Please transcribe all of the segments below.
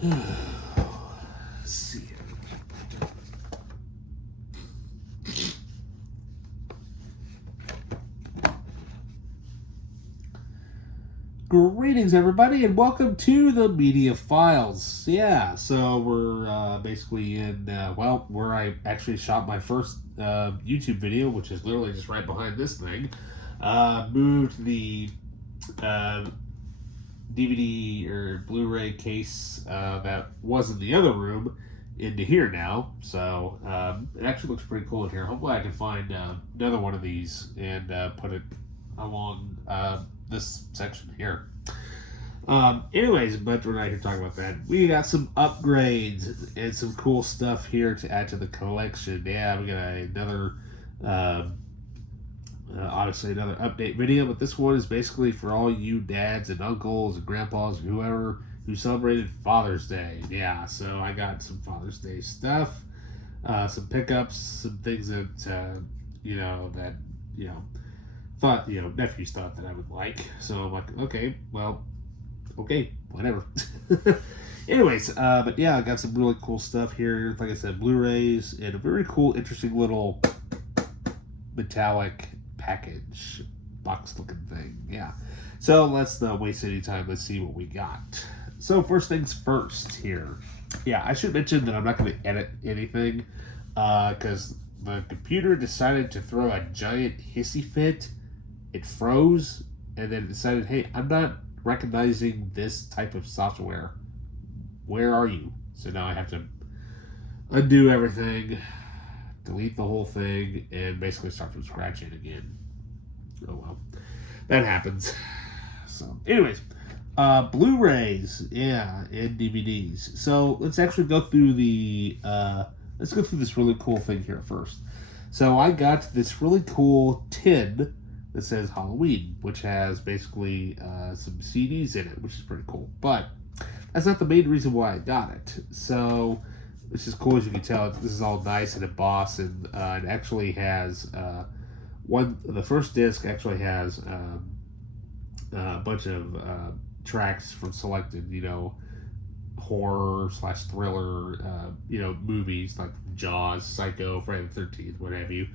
Let's see. Greetings, everybody, and welcome to the Media Files. Yeah, so we're basically in, where I actually shot my first YouTube video, which is literally just right behind this thing. Moved the DVD or Blu-ray case that was in the other room into here now. So it actually looks pretty cool in here. Hopefully I can find another one of these and put it along this section here. Anyways, but we're not here talking about that. We got some upgrades and some cool stuff here to add to the collection. Yeah, we got another, honestly, another update video, but this one is basically for all you dads and uncles and grandpas and whoever who celebrated Father's Day. Yeah, so I got some Father's Day stuff, some pickups, some things that, thought, nephews thought that I would like. So I'm like, okay, whatever. Anyways, but yeah, I got some really cool stuff here. Like I said, Blu-rays and a very cool, interesting little metallic package, box-looking thing. Yeah. So let's not waste any time. Let's see what we got. So first things first here. Yeah, I should mention that I'm not going to edit anything because the computer decided to throw a giant hissy fit. It froze and then decided, hey, I'm not recognizing this type of software. Where are you? So now I have to undo everything, delete the whole thing, and basically start from scratch it again. Oh well, that happens. So anyways, Blu-rays, yeah, and DVDs. So let's actually go through let's go through this really cool thing here first. So I got this really cool tin that says Halloween, which has basically some CDs in it, which is pretty cool. But that's not the main reason why I got it. So, which is cool, as you can tell. This is all nice and embossed, and it actually has the first disc actually has a bunch of tracks from selected, horror / thriller, movies like Jaws, Psycho, Friday the 13th, what have you.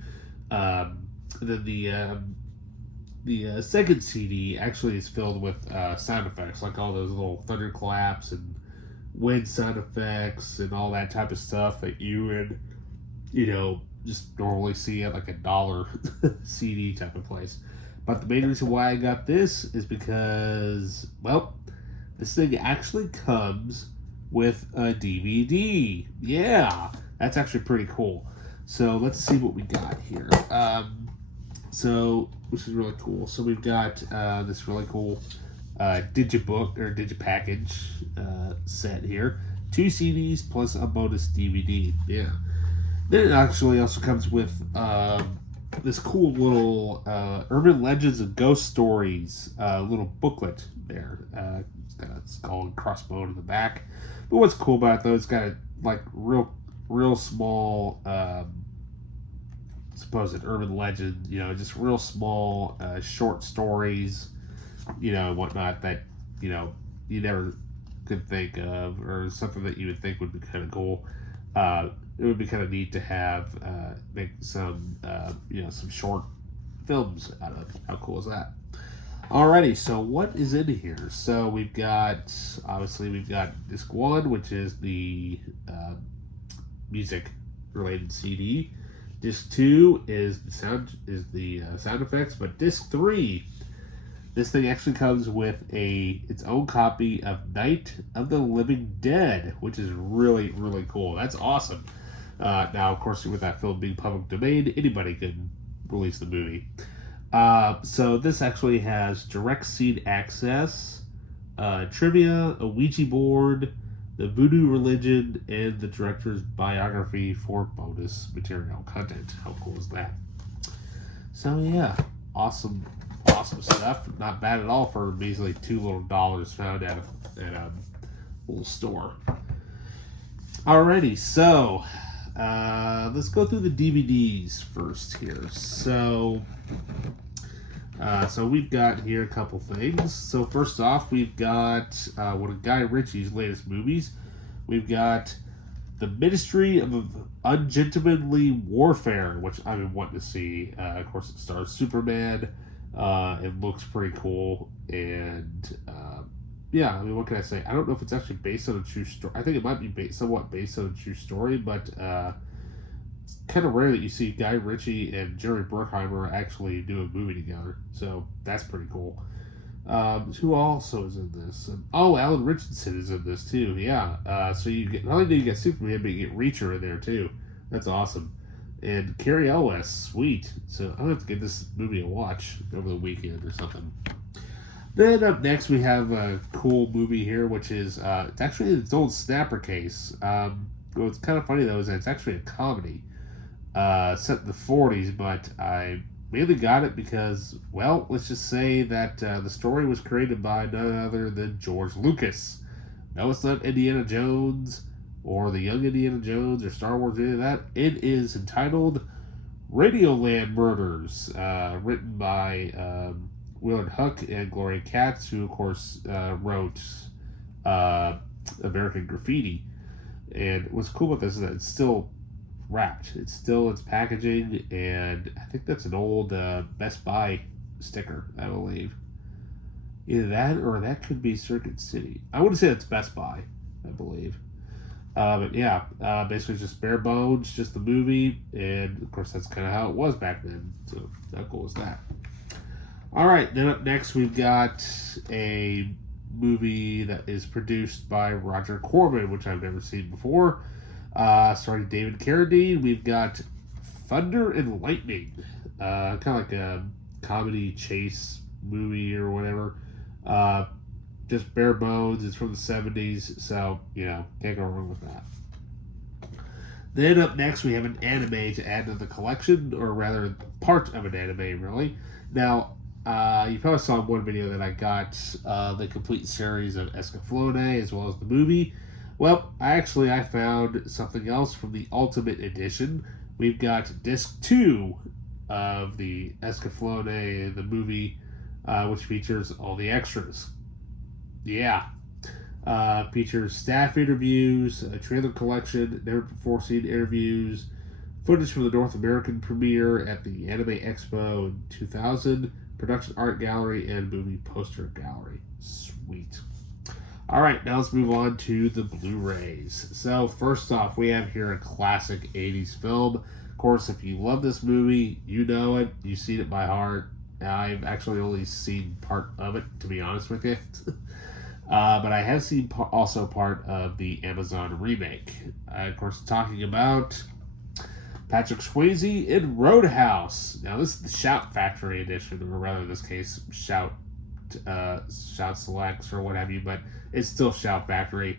Then the second CD actually is filled with sound effects, like all those little thunderclaps and wind sound effects and all that type of stuff that you would, just normally see at like a dollar CD type of place. But the main reason why I got this is because, well, this thing actually comes with a DVD. Yeah, that's actually pretty cool. So let's see what we got here. Which is really cool. So we've got this really cool digibook or digipackage set here. 2 CDs plus a bonus DVD. Yeah. Then it actually also comes with this cool little Urban Legends and Ghost Stories little booklet there. It's got a skull and crossbone in the back. But what's cool about it, though, it's got a real small supposed urban legend, just real small short stories, and whatnot that, you never could think of, or something that you would think would be kind of cool. It would be kind of neat to have make some, some short films out of it. How cool is that? Alrighty, so what is in here? So we've got disc 1, which is the music related CD. Disc 2 is the sound effects, but disc 3, this thing actually comes with its own copy of Night of the Living Dead, which is really, really cool. That's awesome. Now, of course, with that film being public domain, anybody could release the movie. So this actually has direct scene access, trivia, a Ouija board, the voodoo religion, and the director's biography for bonus material content. How cool is that? So yeah, awesome stuff. Not bad at all for measly $2 found at a little store. Alrighty, so let's go through the DVDs first here. So we've got here a couple things. So first off, we've got one of Guy Ritchie's latest movies, we've got the Ministry of Ungentlemanly Warfare, which I've been wanting to see. Of course, it stars Superman. It looks pretty cool, and yeah, I mean, what can I say? I don't know if it's actually based on a true story. I think it might be somewhat based on a true story, but it's kind of rare that you see Guy Ritchie and Jerry Bruckheimer actually do a movie together. So that's pretty cool. Who also is in this? Alan Richardson is in this too. Yeah. So you get, not only do you get Superman, but you get Reacher in there too. That's awesome. And Carrie Elwes, sweet. So I'm gonna have to give this movie a watch over the weekend or something. Then up next we have a cool movie here, which is it's actually its old snapper case. What's kind of funny though is that it's actually a comedy set in the 40s, but I mainly got it because, well, let's just say that the story was created by none other than George Lucas. No, it's not Indiana Jones or the Young Indiana Jones or Star Wars or any of that. It is entitled Radioland Murders, written by Willard Huck and Gloria Katz, who, of course, wrote American Graffiti. And what's cool about this is that it's still wrapped. It's still its packaging, and I think that's an old Best Buy sticker, I believe. Either that or that could be Circuit City. I wouldn't say it's Best Buy, I believe. But yeah, basically just bare bones, just the movie, and of course that's kind of how it was back then. So how cool is that? All right, then up next we've got a movie that is produced by Roger Corman, which I've never seen before. Starring David Carradine, we've got Thunder and Lightning, kind of like a comedy chase movie or whatever. Just bare bones. It's from the 70s, so you know, can't go wrong with that. Then up next we have an anime to add to the collection, or rather, part of an anime, really. Now, you probably saw in one video that I got the complete series of Escaflowne as well as the movie. Well, I found something else from the Ultimate Edition. We've got disc 2 of the Escaflowne, the movie, which features all the extras. Yeah. Features staff interviews, a trailer collection, never before seen interviews, footage from the North American premiere at the Anime Expo in 2000, production art gallery, and movie poster gallery. Sweet. Alright, now let's move on to the Blu-rays. So, first off, we have here a classic 80s film. Of course, if you love this movie, you know it. You've seen it by heart. I've actually only seen part of it, to be honest with you. But I have seen also part of the Amazon remake. Of course, talking about Patrick Swayze in Roadhouse. Now, this is the Shout Factory edition, or rather, in this case, Shout Selects or what have you, but it's still Shout Factory.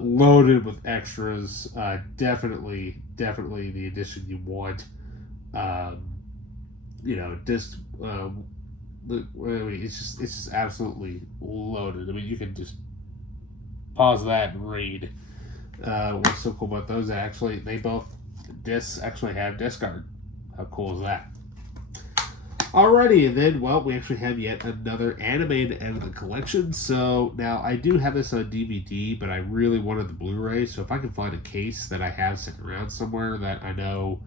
Loaded with extras. Definitely the edition you want. It's just absolutely loaded. I mean, you can just pause that and read. What's so cool about those? Actually, they both discs actually have disc art. How cool is that? Alrighty, and then, well, we actually have yet another anime to end the collection. So, now, I do have this on DVD, but I really wanted the Blu-ray, so if I can find a case that I have sitting around somewhere that I know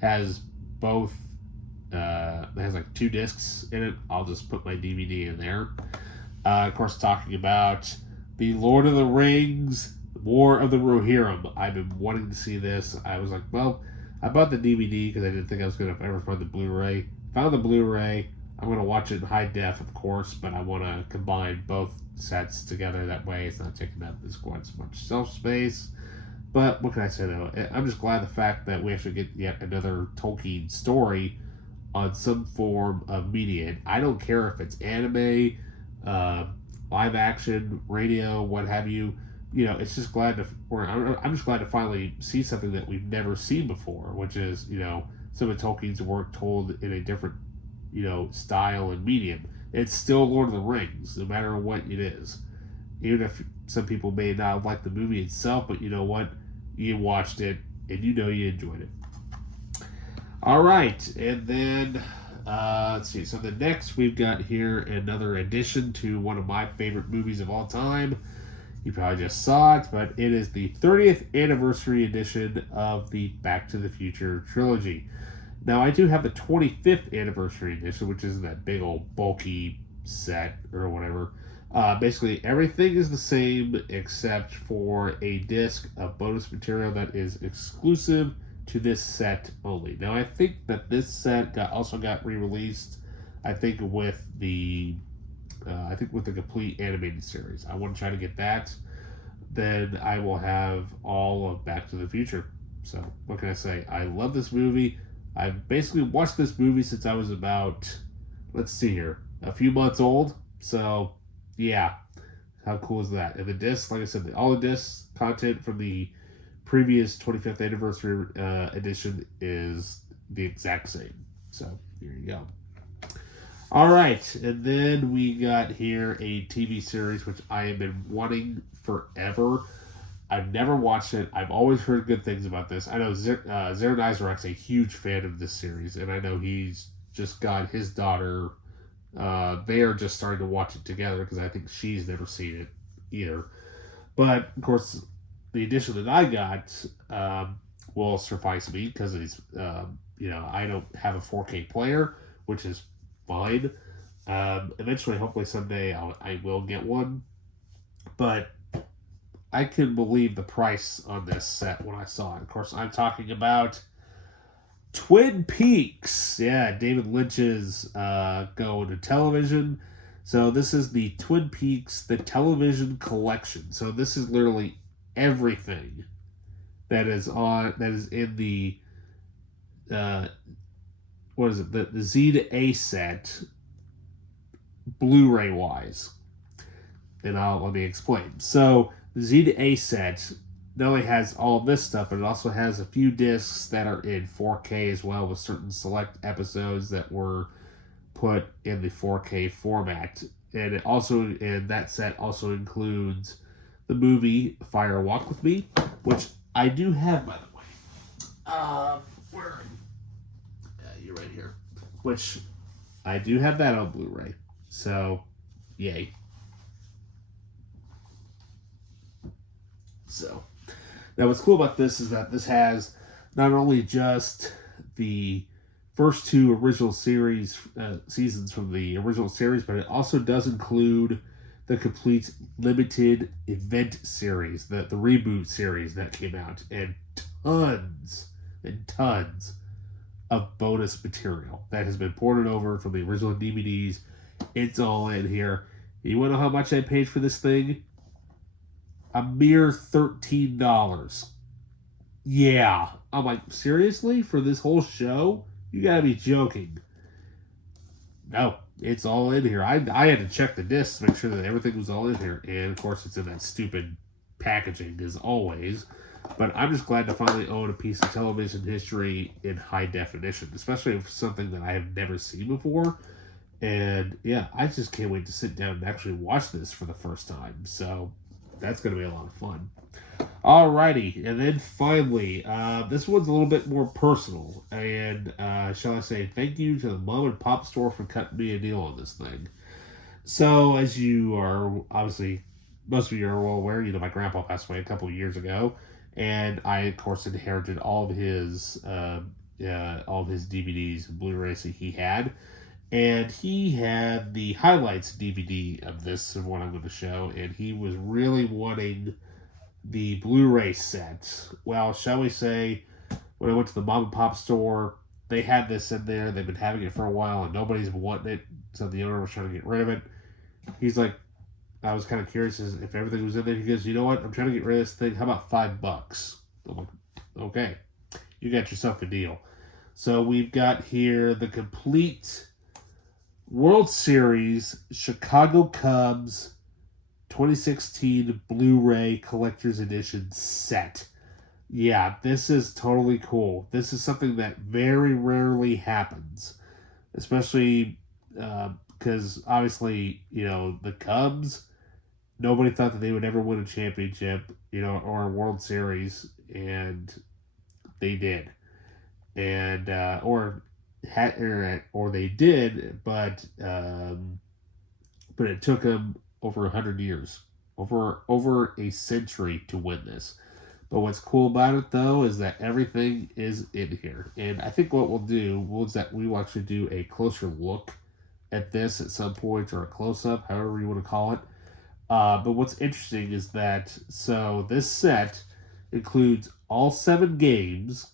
has both, has like 2 discs in it, I'll just put my DVD in there. Of course, talking about the Lord of the Rings, War of the Rohirrim. I've been wanting to see this. I was like, well, I bought the DVD because I didn't think I was going to ever find the Blu-ray. Found the Blu-ray. I'm going to watch it in high def, of course, but I want to combine both sets together. That way it's not taking up as quite as much shelf space. But what can I say, though? I'm just glad the fact that we actually get yet another Tolkien story on some form of media. I don't care if it's anime, live action, radio, what have you. You know, it's just glad to, or I'm just glad to finally see something that we've never seen before, which is, you know, some of Tolkien's work told in a different, you know, style and medium. It's still Lord of the Rings, no matter what it is. Even if some people may not like the movie itself, but you know what? You watched it, and you know you enjoyed it. All right, and then, let's see. So the next we've got here another addition to one of my favorite movies of all time. You probably just saw it, but it is the 30th anniversary edition of the Back to the Future trilogy. Now, I do have the 25th anniversary edition, which is that big old bulky set or whatever. Basically, everything is the same except for a disc of bonus material that is exclusive to this set only. Now, I think that this set also got re-released. I think with the complete animated series. I want to try to get that. Then I will have all of Back to the Future. So what can I say? I love this movie. I've basically watched this movie since I was about, let's see here, a few months old. So yeah, how cool is that? And the discs, like I said, all the discs content from the previous 25th anniversary edition is the exact same. So here you go. All right, and then we got here a TV series which I have been wanting forever. I've never watched it. I've always heard good things about this. I know Zeronizerac's a huge fan of this series, and I know he's just got his daughter. They are just starting to watch it together because I think she's never seen it either. But of course, the edition that I got will suffice me because it's I don't have a 4K player, which is fine. Eventually, hopefully someday I will get one. But I couldn't believe the price on this set when I saw it. Of course, I'm talking about Twin Peaks. Yeah, David Lynch's go to television. So this is the Twin Peaks, the television collection. So this is literally everything that is in the the Z to A set, Blu-ray wise. And let me explain. So the Z to A set not only has all this stuff, but it also has a few discs that are in 4K as well, with certain select episodes that were put in the 4K format. And that set also includes the movie Fire Walk with Me, which I do have, by the way. Where? You're right here. Which I do have that on Blu-ray. So, yay. So, now what's cool about this is that this has not only just the first two original series seasons from the original series, but it also does include the complete limited event series, the reboot series that came out, and tons and tons of bonus material that has been ported over from the original DVDs. It's all in here. You want to know how much I paid for this thing? A mere $13. Yeah. I'm like, seriously? For this whole show? You gotta be joking. No, it's all in here. I had to check the discs to make sure that everything was all in here. And, of course, it's in that stupid packaging, as always. But I'm just glad to finally own a piece of television history in high definition, especially for something that I have never seen before. And, yeah, I just can't wait to sit down and actually watch this for the first time. So that's going to be a lot of fun. Alrighty, and then finally, this one's a little bit more personal, and shall I say, thank you to the mom and pop store for cutting me a deal on this thing. So, as you are obviously, most of you are well aware, my grandpa passed away a couple of years ago, and I, of course, inherited all of his DVDs and Blu-rays that he had. And he had the highlights DVD of this, of what I'm going to show, and he was really wanting the Blu-ray set. Well, shall we say, when I went to the mom and pop store, they had this in there. They've been having it for a while, and nobody's wanting it, so the owner was trying to get rid of it. He's like, I was kind of curious as if everything was in there. He goes, you know what? I'm trying to get rid of this thing. How about $5? I'm like, okay, you got yourself a deal. So we've got here the complete World Series Chicago Cubs 2016 Blu-ray Collector's Edition set. Yeah, this is totally cool. This is something that very rarely happens, especially because obviously, the Cubs, nobody thought that they would ever win a championship, or a World Series, and they did. And, or they did, but it took them over 100 years over a century to win this. But what's cool about it though is that everything is in here, and I think what we'll do is that we will actually do a closer look at this at some point, or a close up, however you want to call it. But what's interesting is that so this set includes all 7 games,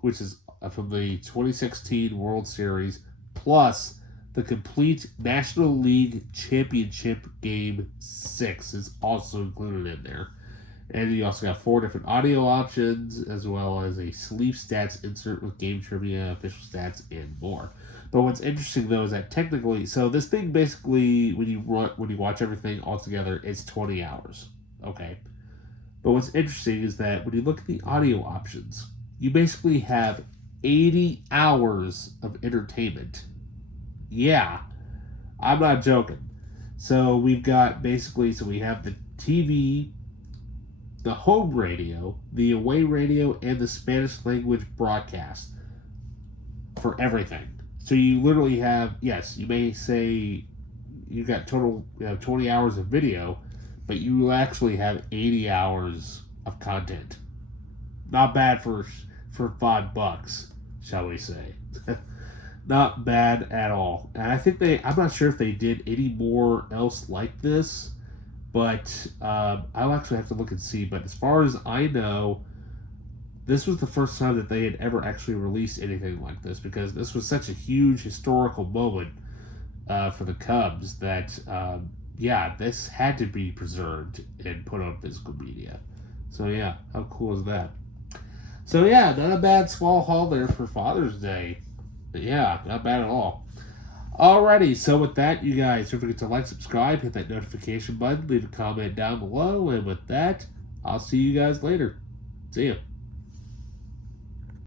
which is from the 2016 World Series, plus the complete National League Championship Game 6 is also included in there. And you also got 4 different audio options, as well as a sleeve stats insert with game trivia, official stats, and more. But what's interesting though is that technically, so this thing basically, when you watch everything all together, it's 20 hours. Okay. But what's interesting is that when you look at the audio options, you basically have 80 hours of entertainment. Yeah, I'm not joking. So we've got basically, so we have the TV, the home radio, the away radio, and the Spanish language broadcast for everything. So you literally have, yes, you may say you got total 20 hours of video, but you actually have 80 hours of content. Not bad for $5, shall we say. Not bad at all. And I think I'm not sure if they did any more else like this, but I'll actually have to look and see. But as far as I know, this was the first time that they had ever actually released anything like this, because this was such a huge historical moment for the Cubs that, this had to be preserved and put on physical media. So yeah, how cool is that? So yeah, not a bad small haul there for Father's Day. But yeah, not bad at all. Alrighty, so with that, you guys, don't forget to like, subscribe, hit that notification button, leave a comment down below, and with that, I'll see you guys later. See ya.